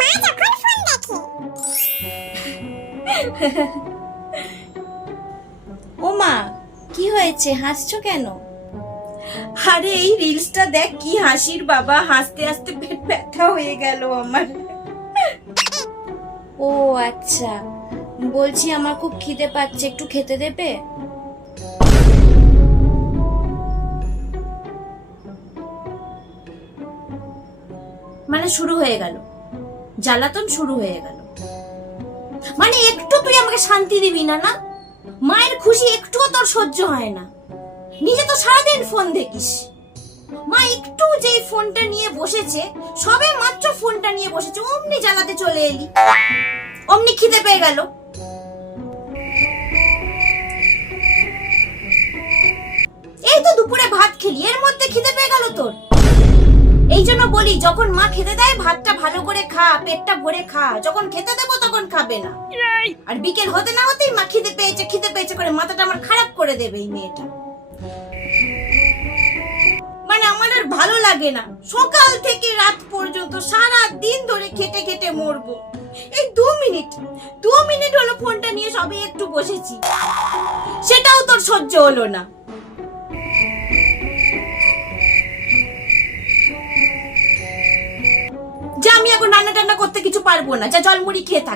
মা যখন ফোন দেখে। ও মা, কি হয়েছে, হাসছো কেন? আরে এই রিলসটা দেখ, কি হাসির বাবা, হাসতে হাসতে পেট ব্যথা হয়ে গেল আমার। ও আচ্ছা, বলছি আমার খুব খিদে পাচ্ছে, একটু খেতে দেবে? মানে শুরু হয়ে গেল, জ্বালাতন শুরু হয়ে গেল। মানে একটু তুই আমাকে শান্তি দিবি না? না, মায়ের খুশি একটুও তোর সহ্য হয় না? নিজে তো সারাদিন ফোন দেখিস। মা একটু যেই ফোনটা নিয়ে বসেছে, সবে মাত্র ফোনটা নিয়ে বসেছে, অমনি জ্বালাতে চলে এলি, অমনি খিদে পেয়ে গেল। এই তো দুপুরে ভাত খেলি, এর মধ্যে খিদে পেয়ে গেল তোর? এই জন্য বলি, যখন মা খেতে দেয় ভাতটা ভালো করে খা, পেটটা ভরে খা, যখন খেতে দেবো তখন খাবে না। আর বিকেল হতে না হতেই মা খিদে পেয়েছে করে মাথাটা আমার খারাপ করে দেবে এই মেয়েটা। মানে আমার আর ভালো লাগে না, সকাল থেকে রাত পর্যন্ত সারা দিন ধরে খেটে খেটে মরবো। এই 2 মিনিট হলো ফোনটা নিয়ে সবে একটু বসেছি, সেটাও তোর সহ্য হলো না। যা, আমি এখন রান্না টান্না করতে কিছু পারবো না, যা জলমুড়ি খেয়ে থাক।